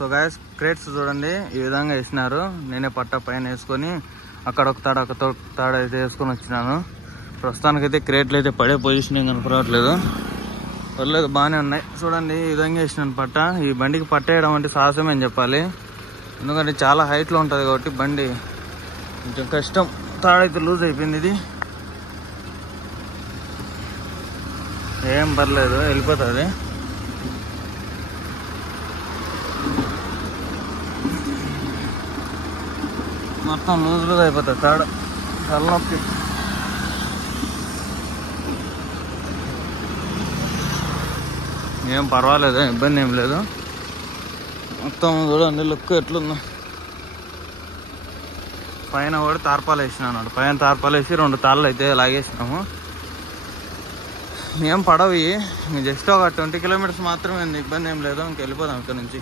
So guys crates చూడండి ఈ విధంగా వేసినారు. నేనే పట్ట పైన వేసుకొని అక్కడ ఒక తాడ అయితే వేసుకొని వచ్చినాను. ప్రస్తుతానికైతే క్రేట్లు అయితే పడే పొజిషన్ ఏం కనపడట్లేదు. పర్లేదు బాగానే ఉన్నాయి. చూడండి ఈ విధంగా వేసినాను పట్ట. ఈ బండికి పట్టేయడం అంటే సాహసమే అని చెప్పాలి. ఎందుకంటే చాలా హైట్లో ఉంటుంది కాబట్టి బండి కొంచెం కష్టం. తాడైతే లూజ్ అయిపోయింది. ఇది ఏం పర్లేదు, వెళ్ళిపోతుంది. మొత్తం లూజ్ అయిపోతుంది తాడ. తలనొప్పి. ఏం పర్వాలేదు, ఇబ్బంది ఏం లేదు. మొత్తం చూడండి లుక్ ఎట్లుందో. పైన కూడా తార్పాలు వేసినాను. పైన తార్పాలు వేసి 2 తాళ్ళు అయితే లాగేసినాము. ఏం పడవి, జస్ట్ ఒక 20 కిలోమీటర్స్ మాత్రమే ఉంది. ఇబ్బంది ఏం లేదు. ఇంకెళ్ళిపోదాం ఇక్కడ నుంచి.